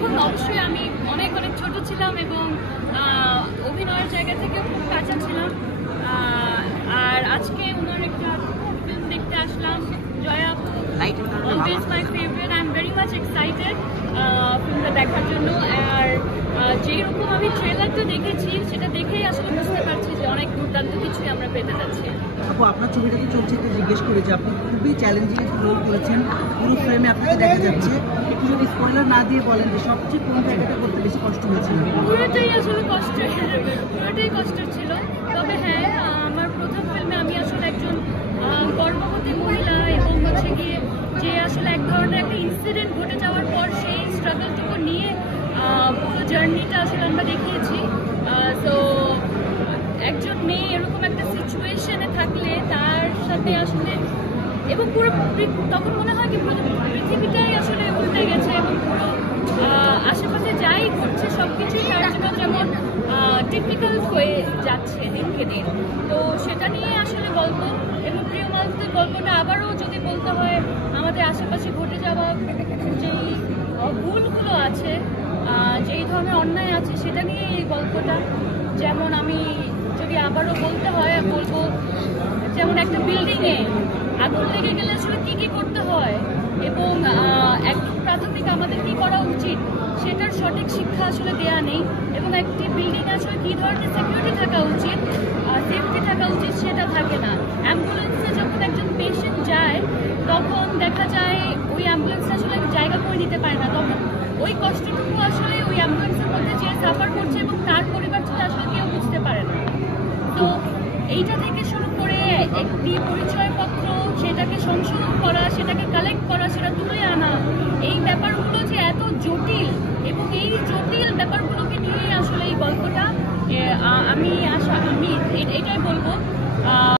তখন অবশ্যই আমি অনেক অনেক ছোট ছিলাম এবং অভিনয়ের জায়গা থেকে খুব কাঁচা ছিলাম। আর আজকে ওনার একটা ফিল্ম দেখতে আসলাম, Jaya, always my favourite. I am very much excited ফিল্মটা দেখার জন্য। আর যেরকম আমি ট্রেলারটা দেখেছি সেটা দেখেই আসলে বুঝতে পারছি যে অনেক দুর্দান্ত কিছুই আমরা পেতে যাচ্ছি। আপু, আপনার ছবিটা কি চলছে জিজ্ঞেস করে যে আপনি খুবই চ্যালেঞ্জিং রোল করেছেন, পুরো ফ্রেমে আপনাকে দেখা যাচ্ছে, একটু যদি স্পয়লার না দিয়ে বলেন যে সবচেয়ে কোন জায়গাটা করতে বেশি কষ্ট হয়েছিল? পুরোটাই আসলে কষ্টের ছিল। তবে হ্যাঁ, আমার প্রথম ফিল্মে আমি আসলে একজন গর্ভবতী মহিলা এবং হচ্ছে গিয়ে যে আসলে এক ধরনের একটা ইনসিডেন্ট ঘটে যাওয়ার পর সেই স্ট্রাগলটুকু নিয়ে পুরো জার্নিটা আসলে আমরা দেখিয়েছি। তো একজন মেয়ে এরকম একটা সিচুয়েশনে থাকলে তার সাথে আসলে এবং পুরো তখন মনে হয় কি পৃথিবীটাই আসলে উল্টে গেছে এবং পুরো আশেপাশে যাই ঘটছে সবকিছুই তার জন্য যেমন ডিফিকাল্ট হয়ে যাচ্ছে দিনকে দিন। তো সেটা নিয়ে আসলে গল্প এবং প্রিয় মানুষদের গল্পটা আবারও যদি বলতে হয়, আমাদের আশেপাশে ঘটে যাওয়া যেই ভুলগুলো আছে, যেই ধরনের অন্যায় আছে সেটা নিয়ে এই গল্পটা। যেমন আমি যদি আবারও বলতে হয় বলবো, যেমন একটা বিল্ডিংয়ে আগুন লেগে গেলে আসলে কি কি করতে হয় এবং একদম প্রাথমিক আমাদের কি করা উচিত সেটার সঠিক শিক্ষা আসলে দেয়া নেই এবং একটি বিল্ডিং আসলে কি ধরনের সেফটি থাকা উচিত সেটা থাকে না। অ্যাম্বুলেন্সে যখন একজন পেশেন্ট যায় তখন দেখা যায় ওই অ্যাম্বুলেন্সে আসলে জায়গা করে নিতে পারে না, তখন ওই কষ্টটুকু আসলে ওই অ্যাম্বুলেন্সের মধ্যে যে সাফার করছে এবং তার পরিবার সেটা আসলে কেউ বুঝতে পারে না। তো এইটা থেকে শুরু করে একটি পরিচয়পত্র, সেটাকে সংশোধন করা, সেটাকে কালেক্ট করা, সেটা তুলে আনা, এই ব্যাপারগুলো যে এত জটিল এবং এই জটিল ব্যাপারগুলোকে নিয়ে আসলে এই গল্পটা আমি এটাই বলবো।